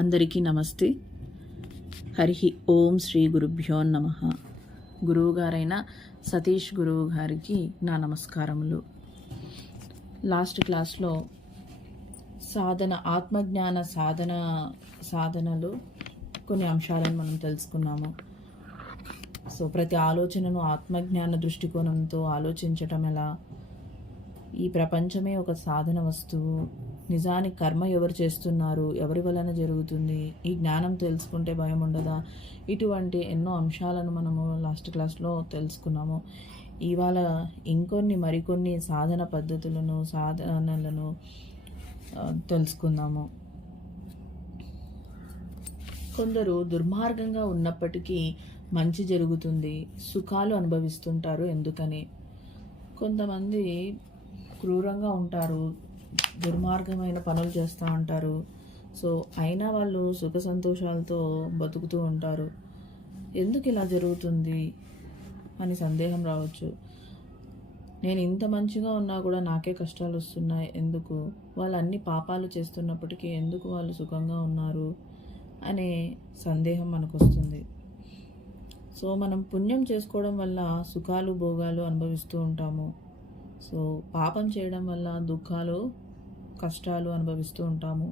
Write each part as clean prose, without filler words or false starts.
అందరికీ నమస్తే. హరి ఓం శ్రీ గురుభ్యో నమః. గురువుగారైన సతీష్ గురువు గారికి నా నమస్కారములు. లాస్ట్ క్లాస్లో ఆత్మజ్ఞాన సాధనలు కొన్ని అంశాలను మనం తెలుసుకున్నాము. సో ప్రతి ఆలోచనను ఆత్మజ్ఞాన దృష్టికోణంతో ఆలోచించటం ఎలా, ఈ ప్రపంచమే ఒక సాధన వస్తువు, నిజానికి కర్మ ఎవరు చేస్తున్నారు, ఎవరి వలన జరుగుతుంది, ఈ జ్ఞానం తెలుసుకుంటే భయం ఉండదా, ఇటువంటి ఎన్నో అంశాలను మనము లాస్ట్ క్లాస్లో తెలుసుకున్నాము. ఇవాళ మరికొన్ని సాధన సాధనలను తెలుసుకుందాము. కొందరు దుర్మార్గంగా ఉన్నప్పటికీ మంచి జరుగుతుంది, సుఖాలు అనుభవిస్తుంటారు. ఎందుకని? కొంతమంది క్రూరంగా ఉంటారు, దుర్మార్గమైన పనులు చేస్తూ ఉంటారు. సో అయినా వాళ్ళు సుఖ సంతోషాలతో బతుకుతూ ఉంటారు. ఎందుకు ఇలా జరుగుతుంది అని సందేహం రావచ్చు. నేను ఇంత మంచిగా ఉన్నా కూడా నాకే కష్టాలు వస్తున్నాయి, ఎందుకు? వాళ్ళు అన్ని పాపాలు చేస్తున్నప్పటికీ ఎందుకు వాళ్ళు సుఖంగా ఉన్నారు అనే సందేహం మనకు వస్తుంది. సో మనం పుణ్యం చేసుకోవడం వల్ల సుఖాలు భోగాలు అనుభవిస్తూ ఉంటాము. సో పాపం చేయడం వల్ల దుఃఖాలు కష్టాలు అనుభవిస్తూ ఉంటాము.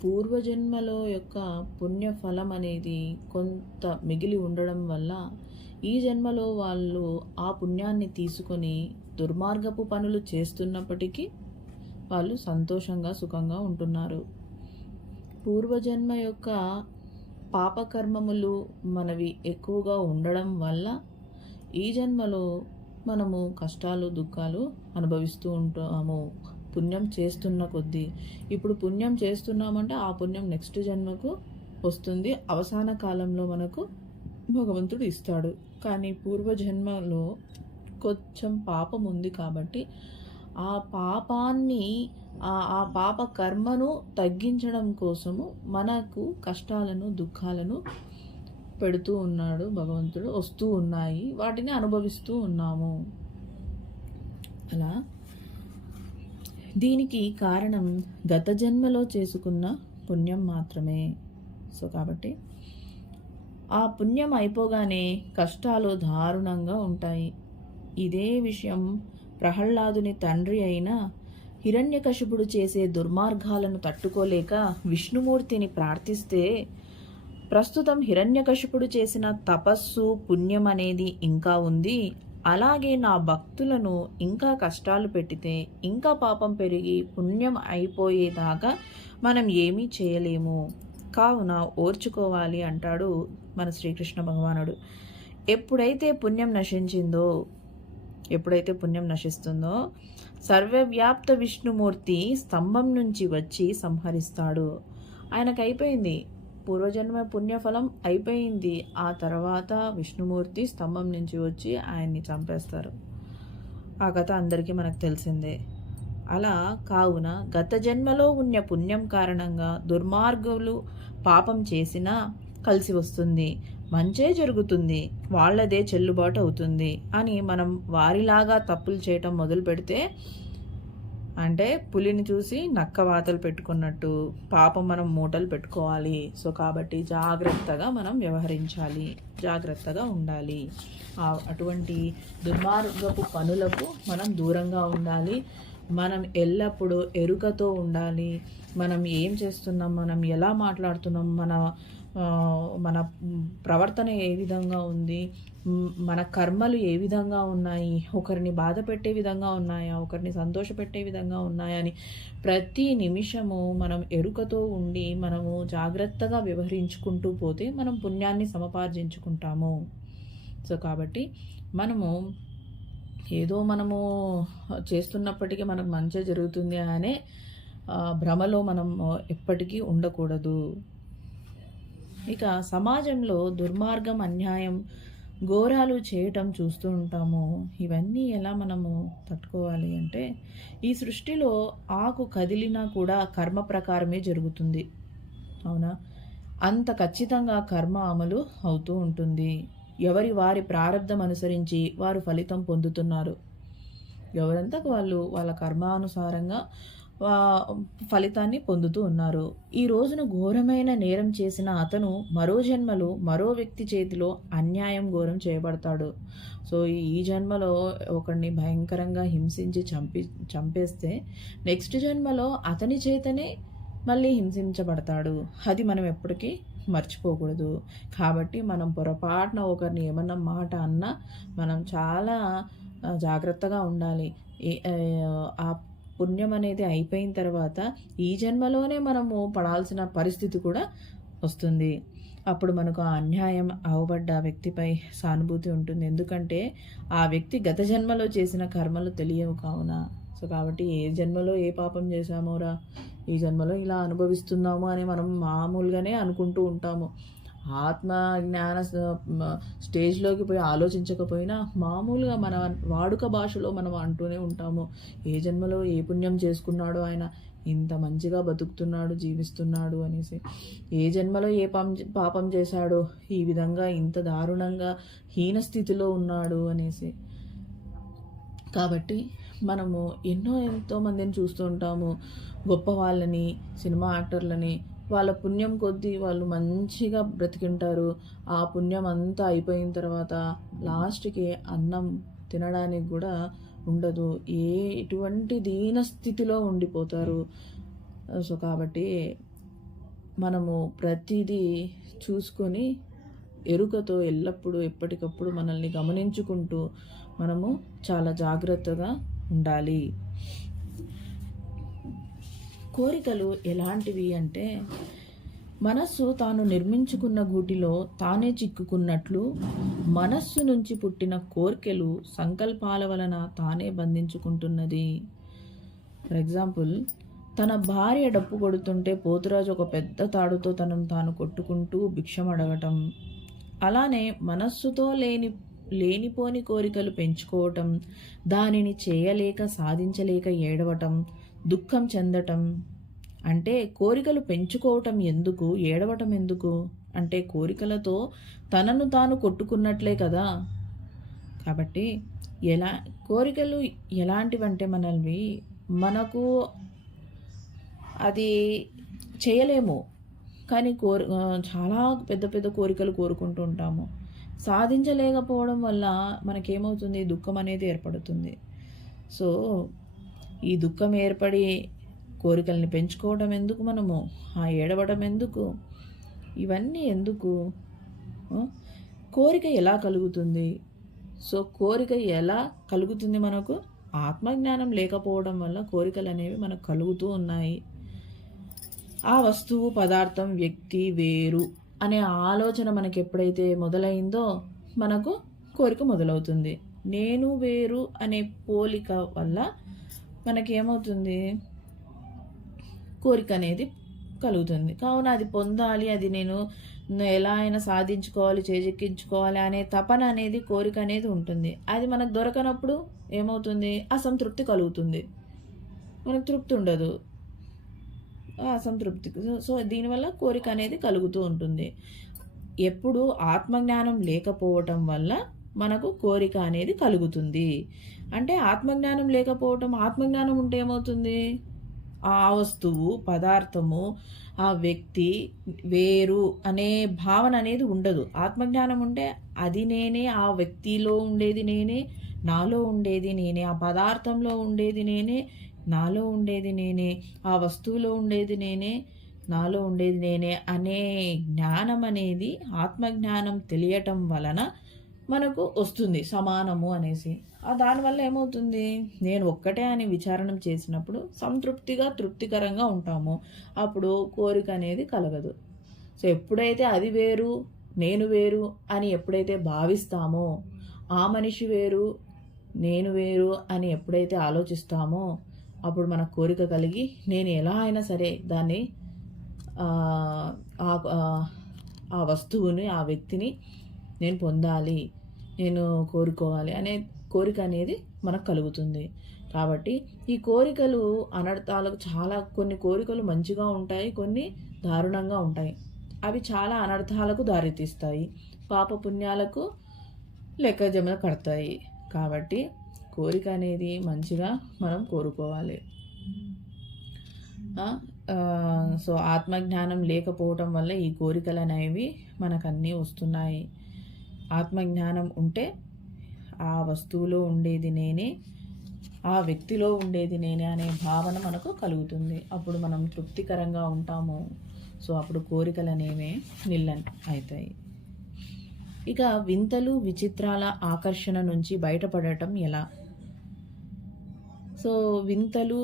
పూర్వజన్మలో యొక్క పుణ్యఫలం అనేది కొంత మిగిలి ఉండడం వల్ల ఈ జన్మలో వాళ్ళు ఆ పుణ్యాన్ని తీసుకొని దుర్మార్గపు పనులు చేస్తున్నప్పటికీ వాళ్ళు సంతోషంగా సుఖంగా ఉంటున్నారు. పూర్వజన్మ యొక్క పాపకర్మములు మనవి ఎక్కువగా ఉండడం వల్ల ఈ జన్మలో మనము కష్టాలు దుఃఖాలు అనుభవిస్తూ ఉంటాము. పుణ్యం చేస్తున్న కొద్దీ ఇప్పుడు పుణ్యం చేస్తున్నామంటే ఆ పుణ్యం నెక్స్ట్ జన్మకు వస్తుంది, అవసాన కాలంలో మనకు భగవంతుడు ఇస్తాడు. కానీ పూర్వజన్మలో కొంచెం పాపం ఉంది కాబట్టి ఆ పాపాన్ని ఆ పాప కర్మను తగ్గించడం కోసము మనకు కష్టాలను దుఃఖాలను పెడుతూ ఉన్నాడు భగవంతుడు, వస్తూ ఉన్నాయి, వాటిని అనుభవిస్తూ ఉన్నాము. అలా దీనికి కారణం గత జన్మలో చేసుకున్న పుణ్యం మాత్రమే. సో కాబట్టి ఆ పుణ్యం అయిపోగానే కష్టాలు దారుణంగా ఉంటాయి. ఇదే విషయం ప్రహ్లాదుని తండ్రి అయిన హిరణ్యకశిపుడు చేసే దుర్మార్గాలను తట్టుకోలేక విష్ణుమూర్తిని ప్రార్థిస్తే, ప్రస్తుతం హిరణ్యకశిపుడు చేసిన తపస్సు పుణ్యం అనేది ఇంకా ఉంది, అలాగే నా భక్తులను ఇంకా కష్టాలు పెట్టితే ఇంకా పాపం పెరిగి పుణ్యం అయిపోయేదాకా మనం ఏమీ చేయలేము, కావున ఓర్చుకోవాలి అంటాడు మన శ్రీకృష్ణ భగవానుడు. ఎప్పుడైతే పుణ్యం నశిస్తుందో సర్వవ్యాప్త విష్ణుమూర్తి స్తంభం నుంచి వచ్చి సంహరిస్తాడు. ఆయనకు అయిపోయింది, పూర్వజన్మ పుణ్యఫలం అయిపోయింది. ఆ తర్వాత విష్ణుమూర్తి స్తంభం నుంచి వచ్చి ఆయన్ని చంపేస్తారు. ఆ కథ అందరికీ మనకు తెలిసిందే. అలా కావున గత జన్మలో ఉన్న పుణ్యం కారణంగా దుర్మార్గులు పాపం చేసినా కలిసి వస్తుంది, మంచే జరుగుతుంది, వాళ్ళదే చెల్లుబాటు అవుతుంది అని మనం వారిలాగా తప్పులు చేయటం మొదలు పెడితే, అంటే పులిని చూసి నక్క వాతలు పెట్టుకున్నట్టు పాపం మనం మూటలు పెట్టుకోవాలి. సో కాబట్టి జాగ్రత్తగా మనం వ్యవహరించాలి, జాగ్రత్తగా ఉండాలి. అటువంటి దుర్మార్గపు పనులకు మనం దూరంగా ఉండాలి. మనం ఎల్లప్పుడూ ఎరుకతో ఉండాలి. మనం ఏం చేస్తున్నాం, మనం ఎలా మాట్లాడుతున్నాం, మన ప్రవర్తన ఏ విధంగా ఉంది, మన కర్మలు ఏ విధంగా ఉన్నాయి, ఒకరిని బాధ పెట్టే విధంగా ఉన్నాయా, ఒకరిని సంతోషపెట్టే విధంగా ఉన్నాయా అని ప్రతి నిమిషము మనం ఎరుకతో ఉండి మనము జాగ్రత్తగా వ్యవహరించుకుంటూ పోతే మనం పుణ్యాన్ని సమపార్జించుకుంటాము. సో కాబట్టి మనము చేస్తున్నప్పటికీ మనకు మంచి జరుగుతుంది అనే భ్రమలో మనం ఎప్పటికీ ఉండకూడదు. ఇక సమాజంలో దుర్మార్గం, అన్యాయం, ఘోరాలు చేయటం చూస్తూ ఉంటాము. ఇవన్నీ ఎలా మనము తట్టుకోవాలి అంటే, ఈ సృష్టిలో ఆకు కదిలినా కూడా కర్మ ప్రకారమే జరుగుతుంది, అవునా? అంత ఖచ్చితంగా కర్మ అమలు అవుతూ ఉంటుంది. ఎవరి వారి ప్రారంధం అనుసరించి వారు ఫలితం పొందుతున్నారు. ఎవరంతకు వాళ్ళు వాళ్ళ కర్మానుసారంగా ఫలితాన్ని పొందుతూ ఉన్నారు. ఈ రోజున ఘోరమైన నేరం చేసిన అతను మరో జన్మలో మరో వ్యక్తి చేతిలో అన్యాయం ఘోరం చేయబడతాడు. సో, ఈ జన్మలో ఒకడిని భయంకరంగా హింసించి చంపేస్తే నెక్స్ట్ జన్మలో అతని చేతనే మళ్ళీ హింసించబడతాడు. అది మనం ఎప్పటికీ మర్చిపోకూడదు. కాబట్టి మనం పొరపాటున ఒకరిని ఏమన్నా మాట అన్నా మనం చాలా జాగ్రత్తగా ఉండాలి. ఆ పుణ్యం అనేది అయిపోయిన తర్వాత ఈ జన్మలోనే మనము పడాల్సిన పరిస్థితి కూడా వస్తుంది. అప్పుడు మనకు ఆ అన్యాయం అవబడ్డ వ్యక్తిపై సానుభూతి ఉంటుంది. ఎందుకంటే ఆ వ్యక్తి గత జన్మలో చేసిన కర్మలు తెలియవు కావున. సో కాబట్టి ఏ జన్మలో ఏ పాపం చేశామోరా, ఈ జన్మలో ఇలా అనుభవిస్తున్నాము అని మనం మామూలుగానే అనుకుంటూ ఉంటాము. ఆత్మ జ్ఞాన స్టేజ్లోకి పోయి ఆలోచించకపోయినా మామూలుగా మన వాడుక భాషలో మనం అంటూనే ఉంటాము, ఏ జన్మలో ఏ పుణ్యం చేసుకున్నాడో ఆయన ఇంత మంచిగా బతుకుతున్నాడు, జీవిస్తున్నాడు అనేసి. ఏ జన్మలో ఏ పాపం చేశాడో ఈ విధంగా ఇంత దారుణంగా హీన స్థితిలో ఉన్నాడు అనేసి. కాబట్టి మనము ఎంతో మందిని చూస్తూ ఉంటాము, గొప్ప వాళ్ళని, సినిమా యాక్టర్లని. వాళ్ళ పుణ్యం కొద్దీ వాళ్ళు మంచిగా బ్రతికింటారు. ఆ పుణ్యం అంతా అయిపోయిన తర్వాత లాస్ట్కి అన్నం తినడానికి కూడా ఉండదు. ఎటువంటి దీన స్థితిలో ఉండిపోతారు. సో కాబట్టి మనము ప్రతిదీ చూసుకొని ఎరుకతో ఎల్లప్పుడూ ఎప్పటికప్పుడు మనల్ని గమనించుకుంటూ మనము చాలా జాగ్రత్తగా ఉండాలి. కోరికలు ఎలాంటివి అంటే, మనస్సు తాను నిర్మించుకున్న గూటిలో తానే చిక్కుకున్నట్లు మనస్సు నుంచి పుట్టిన కోరికలు సంకల్పాల వలన తానే బంధించుకుంటున్నది. ఫర్ ఎగ్జాంపుల్, తన భార్య డప్పు కొడుతుంటే పోతురాజు ఒక పెద్ద తాడుతో తనను తాను కొట్టుకుంటూ భిక్షం అడగటం. అలానే మనస్సుతో లేనిపోని కోరికలు పెంచుకోవటం, దానిని చేయలేక సాధించలేక ఏడవటం, దుఃఖం చెందటం. అంటే కోరికలు పెంచుకోవటం ఎందుకు, ఏడవటం ఎందుకు అంటే కోరికలతో తనను తాను కొట్టుకున్నట్లే కదా. కాబట్టి కోరికలు ఎలాంటివంటే మనకు అది చేయలేము, కానీ చాలా పెద్ద పెద్ద కోరికలు కోరుకుంటూ ఉంటాము. సాధించలేకపోవడం వల్ల మనకేమవుతుంది, దుఃఖం అనేది ఏర్పడుతుంది. సో ఈ దుఃఖం ఏర్పడి కోరికల్ని పెంచుకోవడం ఎందుకు, మనము ఏడవడం ఎందుకు, ఇవన్నీ ఎందుకు? కోరిక ఎలా కలుగుతుంది? సో కోరిక ఎలా కలుగుతుంది? మనకు ఆత్మజ్ఞానం లేకపోవడం వల్ల కోరికలు అనేవి మనకు కలుగుతూ ఉన్నాయి. ఆ వస్తువు, పదార్థం, వ్యక్తి వేరు అనే ఆలోచన మనకి ఎప్పుడైతే మొదలైందో మనకు కోరిక మొదలవుతుంది. నేను వేరు అనే పోలిక వల్ల మనకేమవుతుంది, కోరిక అనేది కలుగుతుంది. కావున అది పొందాలి, అది నేను ఎలా అయినా సాధించుకోవాలి, చేజెక్కించుకోవాలి అనే తపన అనేది, కోరిక అనేది ఉంటుంది. అది మనకు దొరకనప్పుడు ఏమవుతుంది, అసంతృప్తి కలుగుతుంది, మనకు తృప్తి ఉండదు, అసంతృప్తి. సో దీనివల్ల కోరిక అనేది కలుగుతూ ఉంటుంది. ఎప్పుడు ఆత్మజ్ఞానం లేకపోవటం వల్ల మనకు కోరిక అనేది కలుగుతుంది. అంటే ఆత్మజ్ఞానం లేకపోవటం, ఆత్మజ్ఞానం ఉంటే ఏమవుతుంది, ఆ వస్తువు, పదార్థము, ఆ వ్యక్తి వేరు అనే భావన అనేది ఉండదు. ఆత్మజ్ఞానం ఉంటే అది నేనే, ఆ వ్యక్తిలో ఉండేది నేనే, నాలో ఉండేది నేనే, ఆ పదార్థంలో ఉండేది నేనే, నాలో ఉండేది నేనే, ఆ వస్తువులో ఉండేది నేనే, నాలో ఉండేది నేనే అనే జ్ఞానం అనేది, ఆత్మజ్ఞానం తెలియటం వలన మనకు వస్తుంది, సమానము అనేసి. దానివల్ల ఏమవుతుంది, నేను ఒక్కటే అని విచారణ చేసినప్పుడు సంతృప్తిగా, తృప్తికరంగా ఉంటాము. అప్పుడు కోరిక అనేది కలగదు. సో ఎప్పుడైతే అది వేరు, నేను వేరు అని ఎప్పుడైతే భావిస్తామో, ఆ మనిషి వేరు, నేను వేరు అని ఎప్పుడైతే ఆలోచిస్తామో, అప్పుడు మన కోరిక కలిగి నేను ఎలా అయినా సరే దాన్ని, ఆ వస్తువుని, ఆ వ్యక్తిని నేను పొందాలి, నేను కోరుకోవాలి అనే కోరిక అనేది మనకు కలుగుతుంది. కాబట్టి ఈ కోరికలు అనర్థాలకు కొన్ని కోరికలు మంచిగా ఉంటాయి, కొన్ని దారుణంగా ఉంటాయి. అవి చాలా అనర్థాలకు దారితీస్తాయి, పాపపుణ్యాలకు లెక్కజమ కడతాయి. కాబట్టి కోరిక అనేది మంచిగా మనం కోరుకోవాలి. ఆ, సో ఆత్మజ్ఞానం లేకపోవటం వల్ల ఈ కోరికలు అనేవి మనకన్నీ వస్తున్నాయి. ఆత్మజ్ఞానం ఉంటే ఆ వస్తువులో ఉండేది నేనే, ఆ వ్యక్తిలో ఉండేది నేనే అనే భావన మనకు కలుగుతుంది. అప్పుడు మనం తృప్తికరంగా ఉంటాము. సో అప్పుడు కోరికలు అనేవి అవుతాయి. ఇక వింతలు విచిత్రాల ఆకర్షణ నుంచి బయటపడటం ఎలా? సో వింతలు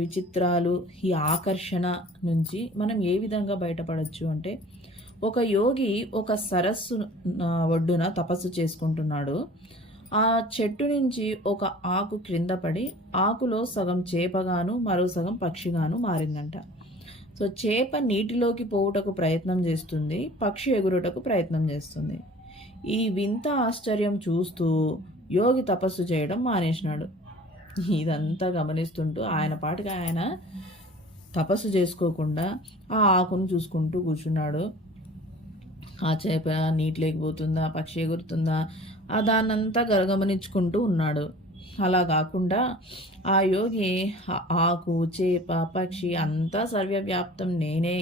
విచిత్రాలు ఈ ఆకర్షణ నుంచి మనం ఏ విధంగా బయటపడచ్చు అంటే, ఒక యోగి ఒక సరస్సు ఒడ్డున తపస్సు చేసుకుంటున్నాడు. ఆ చెట్టు నుంచి ఒక ఆకు క్రింద పడి ఆకులో సగం చేపగాను మరో సగం పక్షిగాను మారిందంట. సో చేప నీటిలోకి పోవుటకు ప్రయత్నం చేస్తుంది, పక్షి ఎగురుటకు ప్రయత్నం చేస్తుంది. ఈ వింత ఆశ్చర్యం చూస్తూ యోగి తపస్సు చేయడం మానేసినాడు. ఇదంతా గమనిస్తుంటూ ఆయన పాటికి ఆయన తపస్సు చేసుకోకుండా ఆ ఆకును చూసుకుంటూ కూర్చున్నాడు. ఆ చేప నీటిలోకి పోతుందా, పక్షి ఎగురుతుందా, దాన్నంతా గమనించుకుంటూ ఉన్నాడు. అలా కాకుండా ఆ యోగి ఆకు, చేప, పక్షి అంతా సర్వవ్యాప్తం నేనే,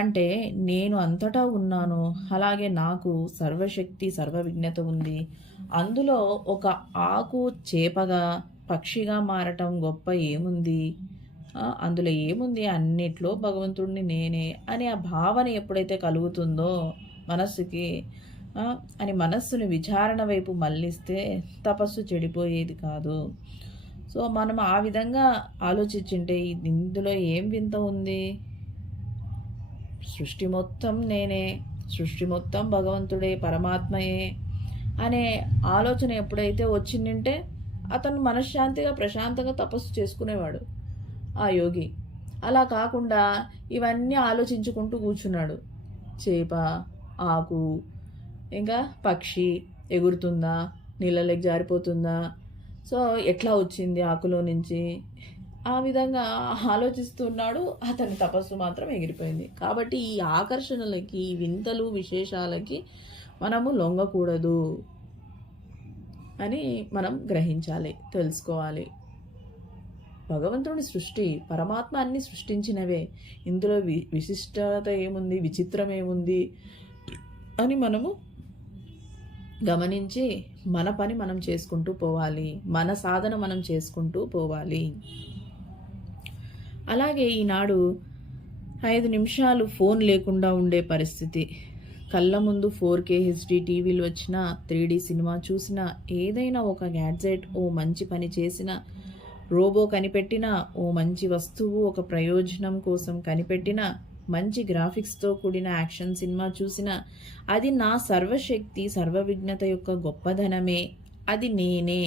అంటే నేను అంతటా ఉన్నాను, అలాగే నాకు సర్వశక్తి సర్వవిజ్ఞత ఉంది, అందులో ఒక ఆకు చేపగా పక్షిగా మారటం గొప్ప ఏముంది, అందులో ఏముంది, అన్నిట్లో భగవంతుడిని నేనే అనే ఆ భావన ఎప్పుడైతే కలుగుతుందో మనస్సుకి అని మనస్సును విచారణ వైపు మళ్ళిస్తే తపస్సు చెడిపోయేది కాదు. సో మనం ఆ విధంగా ఆలోచించుంటే ఇందులో ఏం వింత ఉంది, సృష్టి మొత్తం నేనే, సృష్టి మొత్తం భగవంతుడే, పరమాత్మయే అనే ఆలోచన ఎప్పుడైతే వచ్చిందంటే అతను మనశ్శాంతిగా ప్రశాంతంగా తపస్సు చేసుకునేవాడు ఆ యోగి. అలా కాకుండా ఇవన్నీ ఆలోచించుకుంటూ కూర్చున్నాడు. చేప, ఆకు, ఇంకా పక్షి ఎగురుతుందా, నీళ్ళలోకి జారిపోతుందా, సో ఎట్లా వచ్చింది ఆకులో నుంచి, ఆ విధంగా ఆలోచిస్తున్నాడు. అతని తపస్సు మాత్రం ఎగిరిపోయింది. కాబట్టి ఈ ఆకర్షణలకి, వింతలు విశేషాలకి మనము లొంగకూడదు అని మనం గ్రహించాలి, తెలుసుకోవాలి. భగవంతుడి సృష్టి, పరమాత్మ అన్ని సృష్టించినవే, ఇందులో విశిష్టత ఏముంది, విచిత్రం ఏముంది అని మనము గమనించి మన పని మనం చేసుకుంటూ పోవాలి, మన సాధన మనం చేసుకుంటూ పోవాలి. అలాగే ఈనాడు 5 నిమిషాలు ఫోన్ లేకుండా ఉండే పరిస్థితి. కళ్ళ ముందు 4K HD టీవీలు వచ్చిన, 3D సినిమా చూసిన, ఏదైనా ఒక గ్యాడ్జెట్ ఓ మంచి పని చేసిన, రోబో కనిపెట్టిన, ఓ మంచి వస్తువు ఒక ప్రయోజనం కోసం కనిపెట్టిన, మంచి గ్రాఫిక్స్తో కూడిన యాక్షన్ సినిమా చూసిన, అది నా సర్వశక్తి సర్వవిజ్ఞత యొక్క గొప్పదనమే, అది నేనే,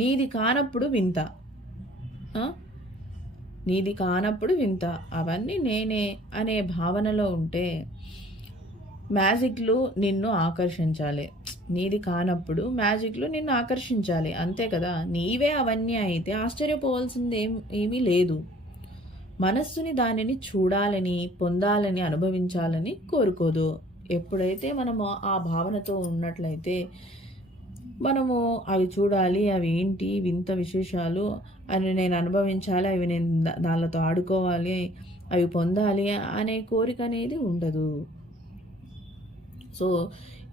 నీది కానప్పుడు వింత, నీది కానప్పుడు వింత, అవన్నీ నేనే అనే భావనలో ఉంటే మ్యాజిక్లు నిన్ను ఆకర్షించాలి. నీది కానప్పుడు మ్యాజిక్లు నిన్ను ఆకర్షించాలి, అంతే కదా. నీవే అవన్నీ అయితే ఆశ్చర్యపోవాల్సింది ఏమీ లేదు. మనస్సుని దానిని చూడాలని, పొందాలని, అనుభవించాలని కోరుకోదు. ఎప్పుడైతే మనము ఆ భావనతో ఉన్నట్లయితే మనము అవి చూడాలి, అవి ఏంటి వింత విశేషాలు అని నేను అనుభవించాలి, అవి నేను దానితో ఆడుకోవాలి, అవి పొందాలి అనే కోరిక అనేది ఉండదు. సో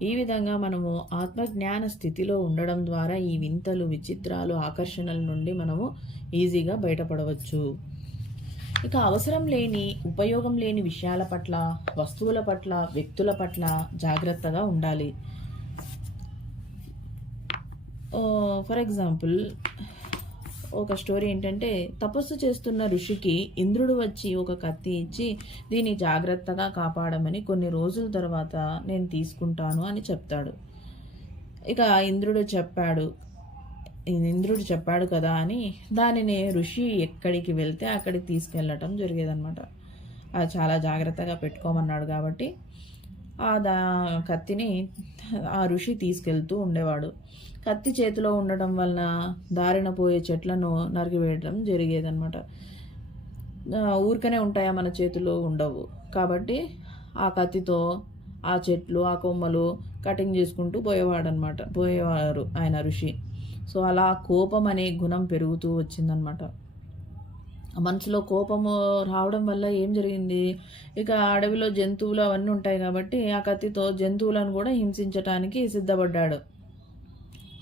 ఈ విధంగా మనము ఆత్మజ్ఞాన స్థితిలో ఉండడం ద్వారా ఈ వింతలు విచిత్రాలు ఆకర్షణల నుండి మనము ఈజీగా బయటపడవచ్చు. ఇక అవసరం లేని, ఉపయోగం లేని విషయాల పట్ల, వస్తువుల పట్ల, వ్యక్తుల పట్ల జాగ్రత్తగా ఉండాలి. ఫర్ ఎగ్జాంపుల్ ఒక స్టోరీ ఏంటంటే, తపస్సు చేస్తున్న ఋషికి ఇంద్రుడు వచ్చి ఒక కత్తి ఇచ్చి దీన్ని జాగ్రత్తగా కాపాడమని, కొన్ని రోజుల తర్వాత నేను తీసుకుంటాను అని చెప్తాడు. ఇక ఇంద్రుడు చెప్పాడు కదా అని దానిని ఋషి ఎక్కడికి వెళ్తే అక్కడికి తీసుకెళ్ళటం జరిగేదన్నమాట. అది చాలా జాగ్రత్తగా పెట్టుకోమన్నాడు కాబట్టి కత్తిని ఆ ఋషి తీసుకెళ్తూ ఉండేవాడు. కత్తి చేతిలో ఉండటం వలన దారిన పోయే చెట్లను నరికివేయడం జరిగేదన్నమాట. ఊరికనే ఉంటాయా మన చేతిలో? ఉండవు. కాబట్టి ఆ కత్తితో ఆ చెట్లు, ఆ కొమ్మలు కటింగ్ చేసుకుంటూ పోయేవారు ఆయన ఋషి. సో అలా కోపం అనే గుణం పెరుగుతూ వచ్చిందనమాట. మనసులో కోపము రావడం వల్ల ఏం జరిగింది, ఇక అడవిలో జంతువులు అవన్నీ ఉంటాయి కాబట్టి ఆ కత్తితో జంతువులను కూడా హింసించటానికి సిద్ధపడ్డాడు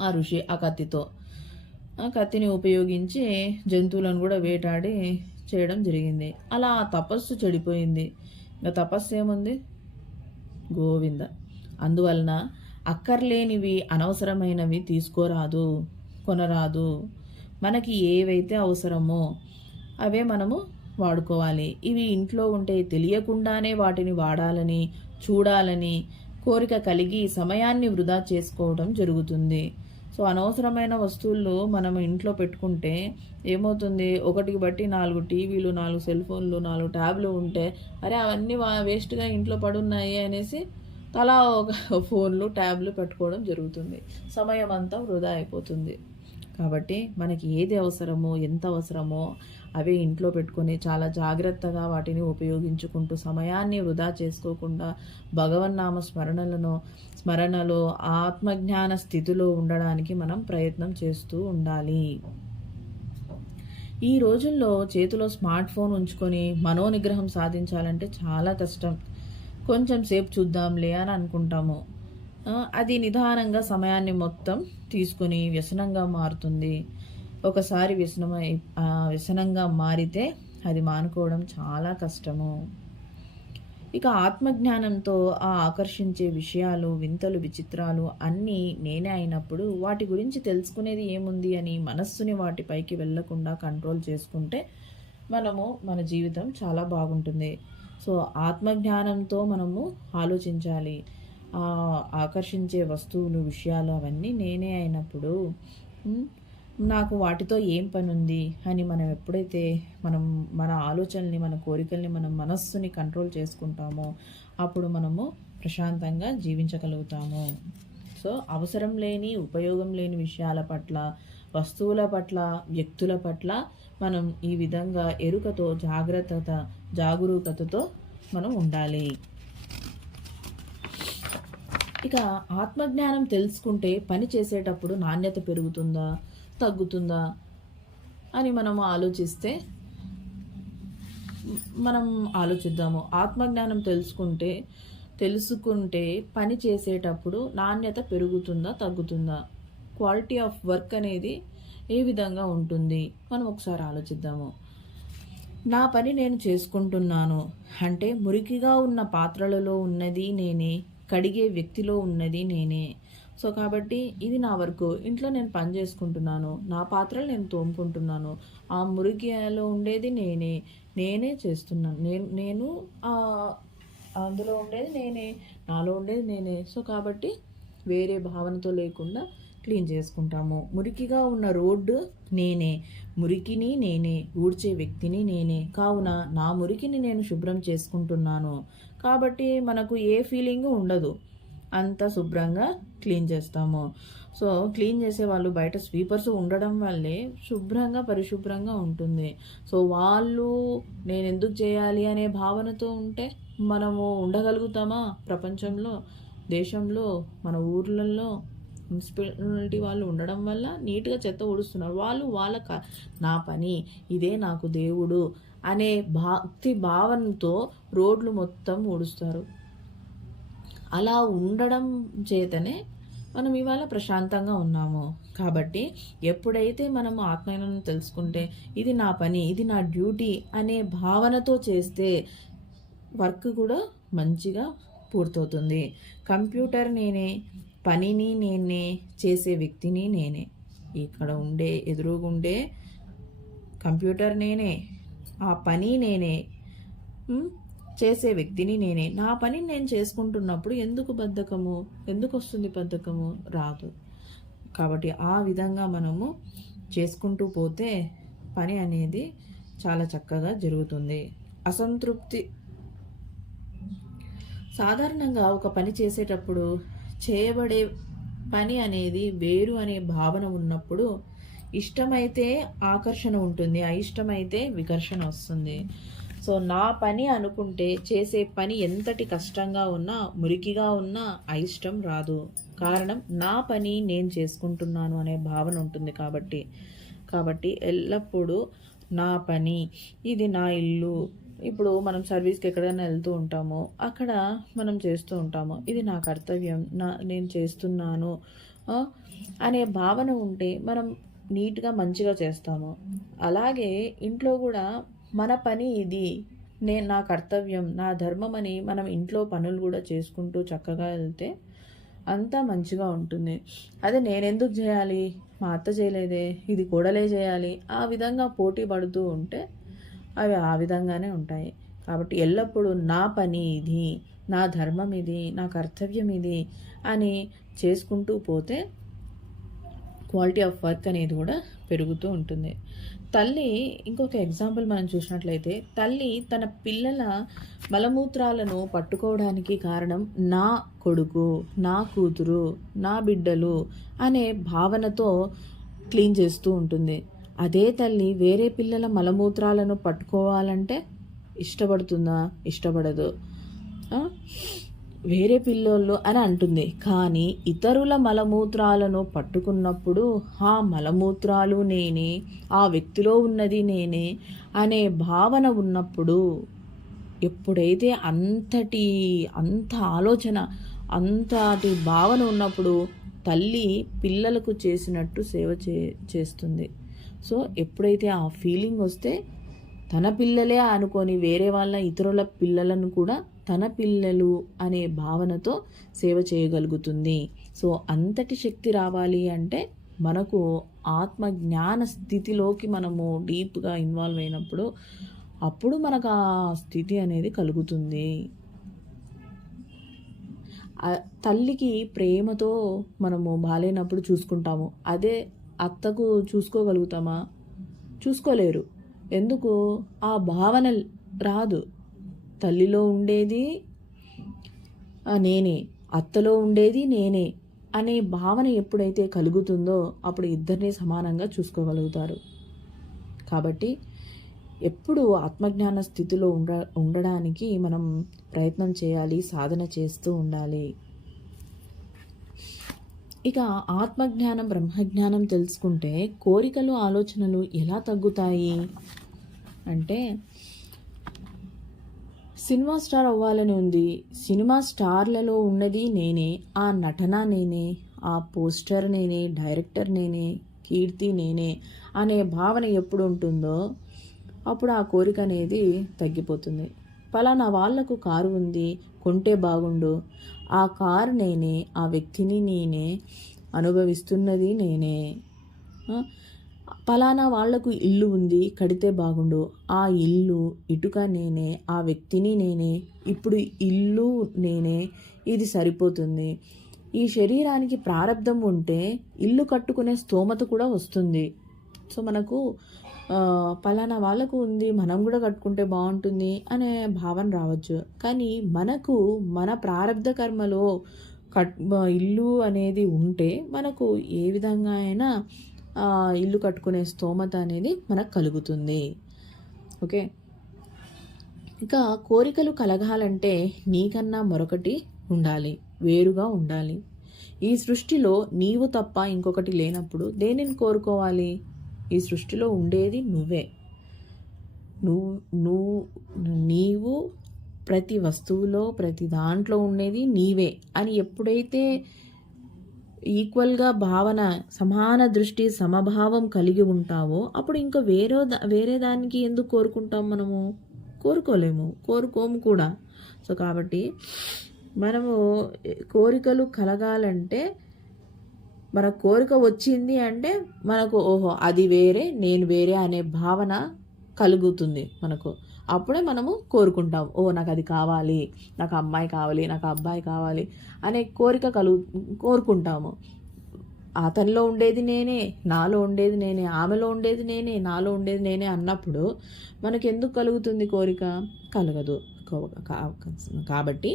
ఆ ఋషి. ఆ కత్తితో ఆ కత్తిని ఉపయోగించి జంతువులను కూడా వేటాడి చేయడం జరిగింది. అలా ఆ తపస్సు చెడిపోయింది. ఇంకా తపస్సు ఏముంది, గోవింద. అందువలన అక్కర్లేనివి అనవసరమైనవి తీసుకోరాదు, కొనరాదు. మనకి ఏవైతే అవసరమో అవే మనము వాడుకోవాలి. ఇవి ఇంట్లో ఉంటే తెలియకుండానే వాటిని వాడాలని, చూడాలని కోరిక కలిగి సమయాన్ని వృధా చేసుకోవడం జరుగుతుంది. సో అనవసరమైన వస్తువులు మనం ఇంట్లో పెట్టుకుంటే ఏమవుతుంది, ఒకటికి బట్టి 4 టీవీలు, 4 సెల్ ఫోన్లు, 4 ట్యాబ్లు ఉంటే అరే అవన్నీ వేస్ట్గా ఇంట్లో పడున్నాయి అనేసి తలా ఒక ఫోన్లు, ట్యాబ్లు పెట్టుకోవడం జరుగుతుంది. సమయం అంతా వృధా అయిపోతుంది. కాబట్టి మనకి ఏది అవసరమో, ఎంత అవసరమో అవే ఇంట్లో పెట్టుకొని చాలా జాగ్రత్తగా వాటిని ఉపయోగించుకుంటూ సమయాన్ని వృధా చేసుకోకుండా భగవన్నామ స్మరణలో ఆత్మజ్ఞాన స్థితిలో ఉండడానికి మనం ప్రయత్నం చేస్తూ ఉండాలి. ఈ రోజుల్లో చేతిలో స్మార్ట్ ఫోన్ ఉంచుకొని మనోనిగ్రహం సాధించాలంటే చాలా కష్టం. కొంచెం సేపు చూద్దాంలే అని అనుకుంటాము. అది నిదానంగా సమయాన్ని మొత్తం తీసుకొని వ్యసనంగా మారుతుంది. ఒకసారి వ్యసనంగా మారితే అది మానుకోవడం చాలా కష్టము. ఇక ఆత్మజ్ఞానంతో ఆ ఆకర్షించే విషయాలు, వింతలు, విచిత్రాలు అన్నీ నేనే అయినప్పుడు వాటి గురించి తెలుసుకునేది ఏముంది అని మనస్సుని వాటిపైకి వెళ్లకుండా కంట్రోల్ చేసుకుంటే మన జీవితం చాలా బాగుంటుంది. సో ఆత్మజ్ఞానంతో మనము ఆలోచించాలి. ఆకర్షించే వస్తువులు, విషయాలు అవన్నీ నేనే అయినప్పుడు నాకు వాటితో ఏం పని ఉంది అని మనం ఎప్పుడైతే మన ఆలోచనల్ని, మన కోరికల్ని, మన మనస్సుని కంట్రోల్ చేసుకుంటామో అప్పుడు మనము ప్రశాంతంగా జీవించగలుగుతాము. సో అవసరం లేని, ఉపయోగం లేని విషయాల పట్ల, వస్తువుల పట్ల, వ్యక్తుల పట్ల మనం ఈ విధంగా ఎరుకతో, జాగరూకతతో మనం ఉండాలి. ఇక ఆత్మజ్ఞానం తెలుసుకుంటే పని చేసేటప్పుడు నాణ్యత పెరుగుతుందా, తగ్గుతుందా అని మనం ఆలోచిద్దాము. ఆత్మజ్ఞానం తెలుసుకుంటే పని చేసేటప్పుడు నాణ్యత పెరుగుతుందా, తగ్గుతుందా, క్వాలిటీ ఆఫ్ వర్క్ అనేది ఏ విధంగా ఉంటుంది మనం ఒకసారి ఆలోచిద్దాము. నా పని నేను చేసుకుంటున్నాను అంటే మురికిగా ఉన్న పాత్రలలో ఉన్నది నేనే, కడిగే వ్యక్తిలో ఉన్నది నేనే. సో కాబట్టి ఇది నా వర్క్. ఇంట్లో నేను పని చేసుకుంటున్నాను, నా పాత్రలు నేను తోముకుంటున్నాను, ఆ మురికిలో ఉండేది నేనే చేస్తున్నాను. నేను అందులో ఉండేది నేనే, నాలో ఉండేది నేనే. సో కాబట్టి వేరే భావనతో లేకుండా క్లీన్ చేసుకుంటాము. మురికిగా ఉన్న రోడ్డు నేనే, మురికిని నేనే, ఊడ్చే వ్యక్తిని నేనే. కావున నా మురికిని నేను శుభ్రం చేసుకుంటున్నాను కాబట్టి మనకు ఏ ఫీలింగ్ ఉండదు, అంత శుభ్రంగా క్లీన్ చేస్తాము. సో క్లీన్ చేసే వాళ్ళు బయట స్వీపర్స్ ఉండడం వల్లే పరిశుభ్రంగా ఉంటుంది. సో వాళ్ళు నేను ఎందుకు చేయాలి అనే భావనతో ఉంటే మనము ఉండగలుగుతామా? ప్రపంచంలో, దేశంలో, మన ఊర్లలో మున్సిపాలిటీ వాళ్ళు ఉండడం వల్ల నీట్గా చెత్త ఊడుస్తున్నారు. వాళ్ళ నా పని ఇదే, నాకు దేవుడు అనే భక్తి భావనతో రోడ్లు మొత్తం ఊడుస్తారు. అలా ఉండడం చేతనే మనం ఇవాళ ప్రశాంతంగా ఉన్నాము. కాబట్టి ఎప్పుడైతే మనము ఆత్మజ్ఞానం తెలుసుకుంటే ఇది నా పని, ఇది నా డ్యూటీ అనే భావనతో చేస్తే వర్క్ కూడా మంచిగా పూర్తవుతుంది. కంప్యూటర్ నేనే, పనిని నేనే, చేసే వ్యక్తిని నేనే. ఇక్కడ ఎదురుగుండే కంప్యూటర్ నేనే, ఆ పని నేనే, చేసే వ్యక్తిని నేనే. నా పని నేను చేసుకుంటున్నప్పుడు ఎందుకు వస్తుంది బద్ధకము? రాదు. కాబట్టి ఆ విధంగా మనము చేసుకుంటూ పోతే పని అనేది చాలా చక్కగా జరుగుతుంది. అసంతృప్తి సాధారణంగా ఒక పని చేసేటప్పుడు చేయబడే పని అనేది వేరు అనే భావన ఉన్నప్పుడు ఇష్టమైతే ఆకర్షణ ఉంటుంది, అయిష్టమైతే వికర్షణ వస్తుంది. సో నా పని అనుకుంటే చేసే పని ఎంతటి కష్టంగా ఉన్నా, మురికిగా ఉన్నా అయిష్టం రాదు. కారణం నా పని నేను చేసుకుంటున్నాను అనే భావన ఉంటుంది కాబట్టి ఎల్లప్పుడూ నా పని, ఇది నా ఇల్లు. ఇప్పుడు మనం సర్వీస్కి ఎక్కడైనా వెళ్తూ ఉంటాము, అక్కడ మనం చేస్తూ ఉంటాము, ఇది నా కర్తవ్యం, నేను చేస్తున్నాను అనే భావన ఉంటే మనం నీట్గా మంచిగా చేస్తాము. అలాగే ఇంట్లో కూడా మన పని ఇది, నా కర్తవ్యం, నా ధర్మం అని మనం ఇంట్లో పనులు కూడా చేసుకుంటూ చక్కగా వెళ్తే అంతా మంచిగా ఉంటుంది. అదే నేనెందుకు చేయాలి, మా అత్త చేయలేదే, ఇది కోడలే చేయాలి, ఆ విధంగా పోటీ పడుతూ ఉంటే అవి ఆ విధంగానే ఉంటాయి. కాబట్టి ఎల్లప్పుడూ నా పని ఇది, నా ధర్మం ఇది, నా కర్తవ్యం ఇది అని చేసుకుంటూ పోతే క్వాలిటీ ఆఫ్ వర్క్ అనేది కూడా పెరుగుతూ ఉంటుంది. తల్లి, ఇంకొక ఎగ్జాంపుల్ మనం చూసినట్లయితే, తల్లి తన పిల్లల మలమూత్రాలను పట్టుకోవడానికి కారణం నా కొడుకు, నా కూతురు, నా బిడ్డలు అనే భావనతో క్లీన్ చేస్తూ ఉంటుంది. అదే తల్లి వేరే పిల్లల మలమూత్రాలను పట్టుకోవాలంటే ఇష్టపడుతుందా? ఇష్టపడదు. వేరే పిల్లోళ్ళు అని అంటుంది, కానీ ఇతరుల మలమూత్రాలను పట్టుకున్నప్పుడు ఆ మలమూత్రాలు నేనే, ఆ వ్యక్తిలో ఉన్నది నేనే అనే భావన ఉన్నప్పుడు, ఎప్పుడైతే అంత ఆలోచన, అంతటి భావన ఉన్నప్పుడు తల్లి పిల్లలకు చేసినట్టు సేవ చేస్తుంది. సో ఎప్పుడైతే ఆ ఫీలింగ్ వస్తే తన పిల్లలే అనుకొని వేరే వాళ్ళ ఇతరుల పిల్లలను కూడా తన పిల్లలు అనే భావనతో సేవ చేయగలుగుతుంది. సో అంతటి శక్తి రావాలి అంటే మనకు ఆత్మజ్ఞాన స్థితిలోకి మనము డీప్గా ఇన్వాల్వ్ అయినప్పుడు అప్పుడు మనకు ఆ స్థితి అనేది కలుగుతుంది. తల్లికి ప్రేమతో మనము బాలేనప్పుడు చూసుకుంటాము, అదే అత్తకు చూసుకోగలుగుతామా? చూసుకోలేరు. ఎందుకు? ఆ భావన రాదు. తల్లిలో ఉండేది నేనే, అత్తలో ఉండేది నేనే అనే భావన ఎప్పుడైతే కలుగుతుందో అప్పుడు ఇద్దరిని సమానంగా చూసుకోగలుగుతారు. కాబట్టి ఎప్పుడు ఆత్మజ్ఞాన స్థితిలో ఉండడానికి మనం ప్రయత్నం చేయాలి, సాధన చేస్తూ ఉండాలి. ఇక ఆత్మజ్ఞానం, బ్రహ్మజ్ఞానం తెలుసుకుంటే కోరికలు, ఆలోచనలు ఎలా తగ్గుతాయి అంటే, సినిమా స్టార్ అవ్వాలని ఉంది, సినిమా స్టార్లలో ఉన్నది నేనే, ఆ నటన నేనే, ఆ పోస్టర్ నేనే, డైరెక్టర్ నేనే, కీర్తి నేనే అనే భావన ఎప్పుడు ఉంటుందో అప్పుడు ఆ కోరిక అనేది తగ్గిపోతుంది. పలానా వాళ్లకు కారు ఉంది, కొంటే బాగుండు, ఆ కారు నేనే, ఆ వ్యక్తిని నేనే, అనుభవిస్తున్నది నేనే. పలానా వాళ్లకు ఇల్లు ఉంది, కడితే బాగుండు, ఆ ఇల్లు, ఇటుక నేనే, ఆ వ్యక్తిని నేనే, ఇప్పుడు ఇల్లు నేనే, ఇది సరిపోతుంది. ఈ శరీరానికి ప్రారంధం ఉంటే ఇల్లు కట్టుకునే స్తోమత కూడా వస్తుంది. సో మనకు పలానా వాళ్ళకు ఉంది, మనం కూడా కట్టుకుంటే బాగుంటుంది అనే భావన రావచ్చు. కానీ మనకు మన ప్రారంధ కర్మలో ఇల్లు అనేది ఉంటే మనకు ఏ విధంగా అయినా ఇల్లు కట్టుకునే స్తోమత అనేది మనకు కలుగుతుంది. ఓకే, ఇక కోరికలు కలగాలంటే నీకన్నా మరొకటి ఉండాలి, వేరుగా ఉండాలి. ఈ సృష్టిలో నీవు తప్ప ఇంకొకటి లేనప్పుడు దేనిని కోరుకోవాలి? ఈ సృష్టిలో ఉండేది నువ్వే. నీవు ప్రతి వస్తువులో, ప్రతి దాంట్లో ఉండేది నీవే అని ఎప్పుడైతే ఈక్వల్గా భావన, సమాన దృష్టి, సమభావం కలిగి ఉంటావో అప్పుడు ఇంకా వేరే దానికి ఎందుకు కోరుకుంటాం? మనము కోరుకోము కూడా. సో కాబట్టి మనము కోరికలు కలగాలంటే, మన కోరిక వచ్చింది అంటే మనకు ఓహో అది వేరే, నేను వేరే అనే భావన కలుగుతుంది మనకు. అప్పుడే మనము కోరుకుంటాం, ఓ నాకు అది కావాలి, నాకు అమ్మాయి కావాలి, నాకు అబ్బాయి కావాలి అనే కోరిక కోరుకుంటాము. అతనిలో ఉండేది నేనే, నాలో ఉండేది నేనే, ఆమెలో ఉండేది నేనే, నాలో ఉండేది నేనే అన్నప్పుడు మనకు ఎందుకు కలుగుతుంది కోరిక? కలగదు. కాబట్టి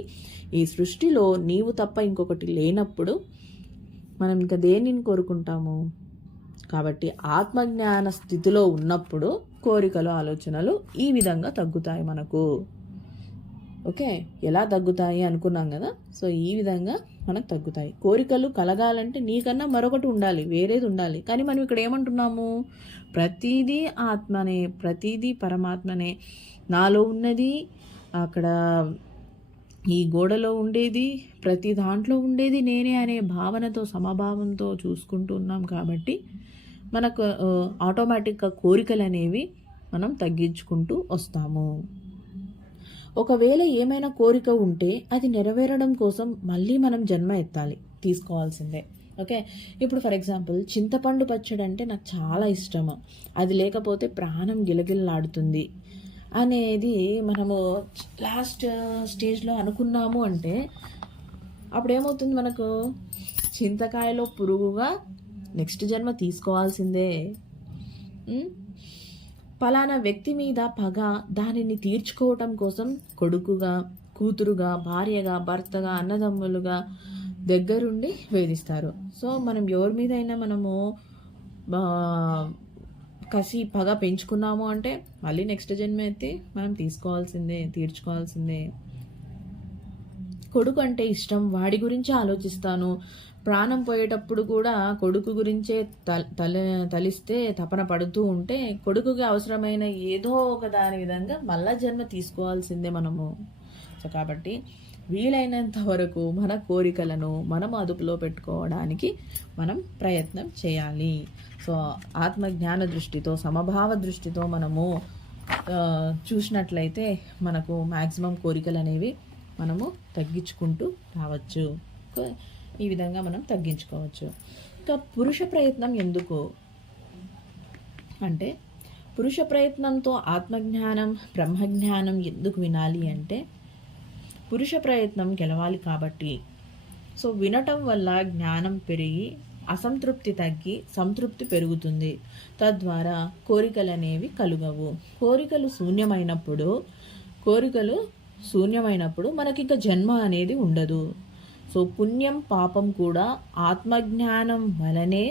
ఈ సృష్టిలో నీవు తప్ప ఇంకొకటి లేనప్పుడు మనం ఇంకా దేనిని కోరుకుంటాము? కాబట్టి ఆత్మజ్ఞాన స్థితిలో ఉన్నప్పుడు కోరికలు, ఆలోచనలు ఈ విధంగా తగ్గుతాయి మనకు. ఓకే, ఎలా తగ్గుతాయి అనుకున్నాం కదా. సో ఈ విధంగా మనకు తగ్గుతాయి. కోరికలు కలగాలంటే నీకన్నా మరొకటి ఉండాలి, వేరేది ఉండాలి. కానీ మనం ఇక్కడ ఏమంటున్నాము, ప్రతిదీ ఆత్మనే, ప్రతిదీ పరమాత్మనే, నాలో ఉన్నది అక్కడ ఈ గోడలో ఉండేది, ప్రతి దాంట్లో ఉండేది నేనే అనే భావనతో, సమభావంతో చూసుకుంటూ ఉన్నాం. కాబట్టి మనకు ఆటోమేటిక్గా కోరికలు అనేవి మనం తగ్గించుకుంటూ వస్తాము. ఒకవేళ ఏమైనా కోరిక ఉంటే అది నెరవేరడం కోసం మళ్ళీ మనం జన్మ ఎత్తాలి, తీసుకోవాల్సిందే. ఓకే, ఇప్పుడు ఫర్ ఎగ్జాంపుల్ చింతపండు పచ్చడి అంటే నాకు చాలా ఇష్టము, అది లేకపోతే ప్రాణం గిలగిల్లాడుతుంది అనేది మనము లాస్ట్ స్టేజ్లో అనుకున్నాము అంటే అప్పుడు ఏమవుతుంది, మనకు చింతకాయలో పురుగుగా నెక్స్ట్ జన్మ తీసుకోవాల్సిందే. పలానా వ్యక్తి మీద పగ, దానిని తీర్చుకోవటం కోసం కొడుకుగా, కూతురుగా, భార్యగా, భర్తగా, అన్నదమ్ములుగా దగ్గరుండి వేధిస్తారు. సో మనం ఎవరి మీద అయినా మనము కసి పగ పెంచుకున్నాము అంటే మళ్ళీ నెక్స్ట్ జన్మ ఎత్తి మనం తీసుకోవాల్సిందే, తీర్చుకోవాల్సిందే. కొడుకు అంటే ఇష్టం, వాడి గురించి ఆలోచిస్తాను, ప్రాణం పోయేటప్పుడు కూడా కొడుకు గురించే తలిస్తే తపన పడుతూ ఉంటే కొడుకుకి అవసరమైన ఏదో ఒక దాని విధంగా మళ్ళా జన్మ తీసుకోవాల్సిందే మనము. సో కాబట్టి వీలైనంత వరకు మన కోరికలను మనం అదుపులో పెట్టుకోవడానికి మనం ప్రయత్నం చేయాలి. సో ఆత్మజ్ఞాన దృష్టితో, సమభావ దృష్టితో మనము చూసినట్లయితే మనకు మ్యాక్సిమం కోరికలు అనేవి మనము తగ్గించుకుంటూ రావచ్చు. ఈ విధంగా మనం తగ్గించుకోవచ్చు. ఇంకా పురుష ప్రయత్నం ఎందుకు అంటే, పురుష ప్రయత్నంతో ఆత్మజ్ఞానం, బ్రహ్మజ్ఞానం ఎందుకు వినాలి అంటే, పురుష ప్రయత్నం గెలవాలి కాబట్టి. సో వినటం వల్ల జ్ఞానం పెరిగి అసంతృప్తి తగ్గి సంతృప్తి పెరుగుతుంది. తద్వారా కోరికలు అనేవి కలుగవు. కోరికలు శూన్యమైనప్పుడు మనకి ఇంకా జన్మ అనేది ఉండదు. సో పుణ్యం పాపం కూడా ఆత్మజ్ఞానం వలనే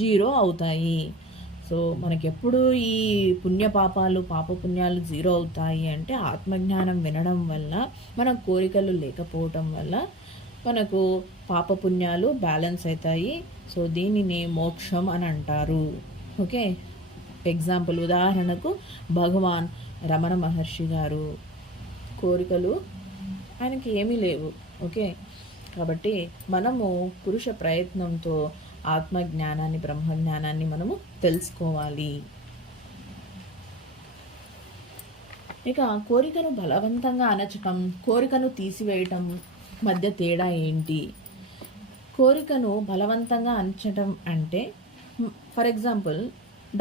జీరో అవుతాయి. సో మనకెప్పుడు ఈ పుణ్యపాపాలు, పాపపుణ్యాలు జీరో అవుతాయి అంటే ఆత్మజ్ఞానం వినడం వల్ల, మన కోరికలు లేకపోవటం వల్ల మనకు పాపపుణ్యాలు బ్యాలెన్స్ అవుతాయి. సో దీనిని మోక్షం అని అంటారు. ఓకే, ఎగ్జాంపుల్ ఉదాహరణకు భగవాన్ రమణ మహర్షి గారు కోరికలు ఆయనకి ఏమీ లేవు. ఓకే, కాబట్టి మనము పురుష ప్రయత్నంతో ఆత్మజ్ఞానాన్ని, బ్రహ్మజ్ఞానాన్ని మనము తెలుసుకోవాలి. ఇక కోరికను బలవంతంగా అణచటం, కోరికను తీసివేయటం మధ్య తేడా ఏంటి? కోరికను బలవంతంగా అణచటం అంటే, ఫర్ ఎగ్జాంపుల్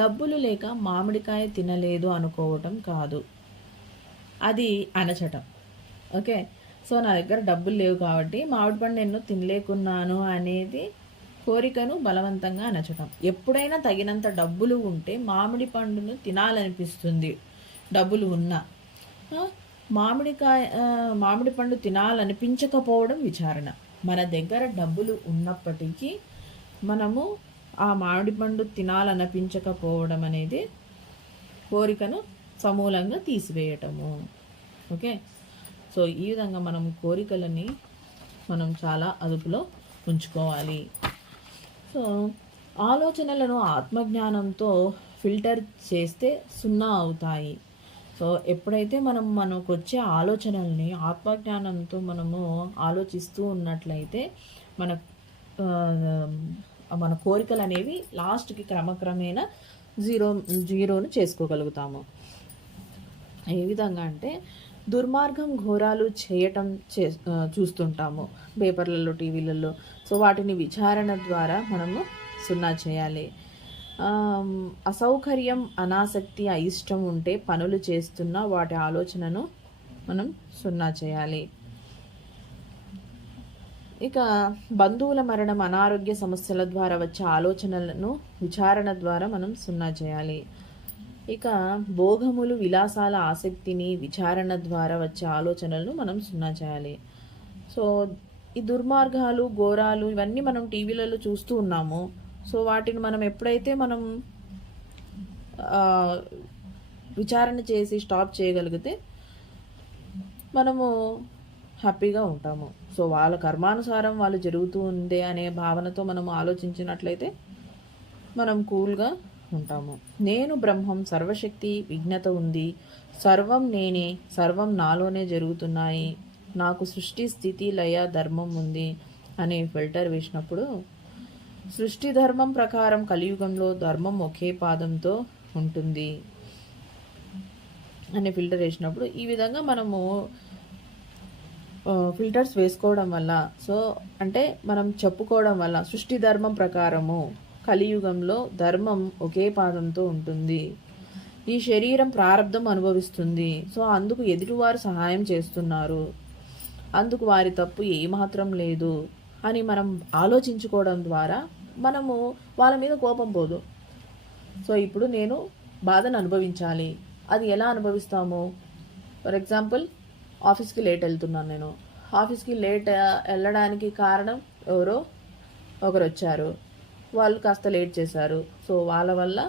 డబ్బులు లేక మామిడికాయ తినలేదు అనుకోవటం కాదు, అది అణచటం. ఓకే, సో నా దగ్గర డబ్బులు లేవు కాబట్టి మామిడి పండు నేను తినలేకున్నాను అనేది కోరికను బలవంతంగా అణచటం. ఎప్పుడైనా తగినంత డబ్బులు ఉంటే మామిడి పండును తినాలనిపిస్తుంది, డబ్బులు ఉన్నా. మామిడి పండు తినాలనిపించకపోవడం విచారణ. మన దగ్గర డబ్బులు ఉన్నప్పటికీ మనము ఆ మామిడి పండు తినాలనిపించకపోవడం అనేది కోరికను సమూలంగా తీసివేయటము. ఓకే, సో ఈ విధంగా మనం కోరికలని మనం చాలా అదుపులో ఉంచుకోవాలి. సో ఆలోచనలను ఆత్మజ్ఞానంతో ఫిల్టర్ చేస్తే సున్నా అవుతాయి. సో ఎప్పుడైతే మనకు వచ్చే ఆలోచనల్ని ఆత్మజ్ఞానంతో మనము ఆలోచిస్తూ ఉన్నట్లయితే మన కోరికలు అనేవి లాస్ట్కి క్రమక్రమేణా జీరోను చేసుకోగలుగుతాము. ఏ విధంగా అంటే, దుర్మార్గం ఘోరాలు చేయటం చూస్తుంటాము పేపర్లలో, టీవీలలో. సో వాటిని విచారణ ద్వారా మనము సున్నా చేయాలి. అసౌకర్యం, అనాసక్తి, అయిష్టం ఉంటే పనులు చేస్తున్న వాటి ఆలోచనను మనం సున్నా చేయాలి. ఇక బంధువుల మరణం, అనారోగ్య సమస్యల ద్వారా వచ్చే ఆలోచనలను విచారణ ద్వారా మనం సున్నా చేయాలి. ఇక భోగములు, విలాసాల ఆసక్తిని విచారణ ద్వారా వచ్చే ఆలోచనలను మనం సున్నా చేయాలి. సో ఈ దుర్మార్గాలు, ఘోరాలు ఇవన్నీ మనం టీవీలలో చూస్తూ ఉన్నాము. సో వాటిని మనం ఎప్పుడైతే మనం విచారణ చేసి స్టాప్ చేయగలిగితే మనము హ్యాపీగా ఉంటాము. సో వాళ్ళ కర్మానుసారం వాళ్ళు జరుగుతూ ఉంది అనే భావనతో మనం ఆలోచించినట్లయితే మనం కూల్గా ఉంటాము. నేను బ్రహ్మం, సర్వశక్తి విజ్ఞత ఉంది, సర్వం నేనే, సర్వం నాలోనే జరుగుతున్నాయి, నాకు సృష్టి స్థితి లయ ధర్మం ఉంది అనే ఫిల్టర్ వేసినప్పుడు, సృష్టి ధర్మం ప్రకారం కలియుగంలో ధర్మం ఒకే పాదంతో ఉంటుంది అనే ఫిల్టర్ వేసినప్పుడు ఈ విధంగా మనము ఫిల్టర్స్ వేసుకోవడం వల్ల, సో అంటే మనం చెప్పుకోవడం వల్ల సృష్టి ధర్మం ప్రకారము కలియుగంలో ధర్మం ఒకే పాదంతో ఉంటుంది, ఈ శరీరం ప్రారంధం అనుభవిస్తుంది, సో అందుకు ఎదుటివారు సహాయం చేస్తున్నారు, అందుకు వారి తప్పు ఏమాత్రం లేదు అని మనం ఆలోచించుకోవడం ద్వారా మనము వాళ్ళ మీద కోపం పోదు. సో ఇప్పుడు నేను బాధను అనుభవించాలి, అది ఎలా అనుభవిస్తాము? ఫర్ ఎగ్జాంపుల్ ఆఫీస్కి లేట్ వెళ్తున్నాను, నేను ఆఫీస్కి లేట్ వెళ్ళడానికి కారణం ఎవరో ఒకరు వచ్చారు, వాళ్ళు కాస్త లేట్ చేశారు, సో వాళ్ళ వల్ల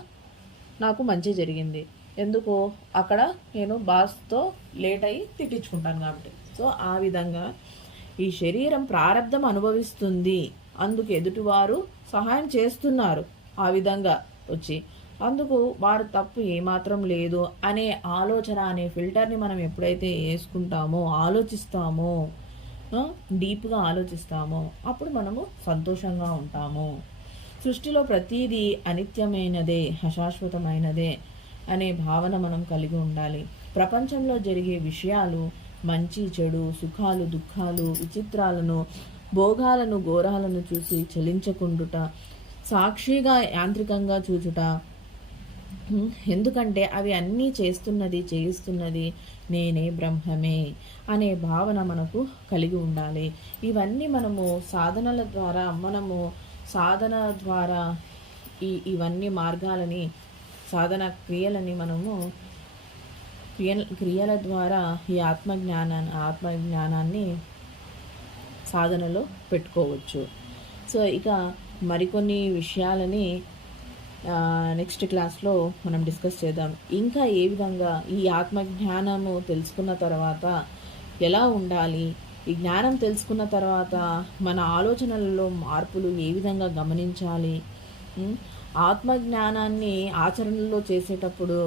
నాకు మంచి జరిగింది. ఎందుకు? అక్కడ నేను బాస్తో లేట్ అయ్యి తిట్టించుకుంటాను కాబట్టి. సో ఆ విధంగా ఈ శరీరం ప్రారంధం అనుభవిస్తుంది, అందుకు ఎదుటివారు సహాయం చేస్తున్నారు, ఆ విధంగా వచ్చి అందుకు వారు తప్పు ఏమాత్రం లేదు అనే ఆలోచన అనే ఫిల్టర్ని మనం ఎప్పుడైతే వేసుకుంటామో, ఆలోచిస్తామో, డీప్గా ఆలోచిస్తామో అప్పుడు మనము సంతోషంగా ఉంటాము. సృష్టిలో ప్రతీదీ అనిత్యమైనదే, అశాశ్వతమైనదే అనే భావన మనం కలిగి ఉండాలి. ప్రపంచంలో జరిగే విషయాలు, మంచి చెడు, సుఖాలు దుఃఖాలు, విచిత్రాలను, భోగాలను ఘోరాలను చూసి చలించకుండుట, సాక్షిగా యాంత్రికంగా చూచుట, ఎందుకంటే అవి అన్నీ చేయిస్తున్నది నేనే బ్రహ్మమే అనే భావన మనకు కలిగి ఉండాలి. ఇవన్నీ మనము సాధనల ద్వారా సాధన ద్వారా ఇవన్నీ మార్గాలని, సాధన క్రియలని మనము క్రియల ద్వారా ఈ ఆత్మజ్ఞానాన్ని సాధనలో పెట్టుకోవచ్చు. సో ఇక మరికొన్ని విషయాలని నెక్స్ట్ క్లాస్లో మనం డిస్కస్ చేద్దాం. ఇంకా ఏ విధంగా ఈ ఆత్మజ్ఞానము తెలుసుకున్న తర్వాత ఎలా ఉండాలి, ఈ జ్ఞానం తెలుసుకున్న తర్వాత మన ఆలోచనలలో మార్పులు ఏ విధంగా గమనించాలి, ఆత్మజ్ఞానాన్ని ఆచరణలో చేసేటప్పుడు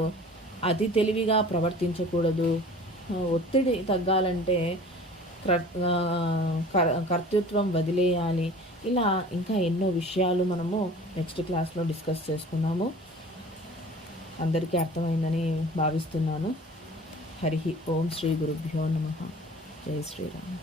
అతి తెలివిగా ప్రవర్తించకూడదు, ఒత్తిడి తగ్గాలంటే కర్తృత్వం వదిలేయాలి, ఇలా ఇంకా ఎన్నో విషయాలు మనము నెక్స్ట్ క్లాస్లో డిస్కస్ చేసుకున్నాము. అందరికీ అర్థమైందని భావిస్తున్నాను. హరి ఓం శ్రీ గురుభ్యో నమః. జై శ్రీరామ్.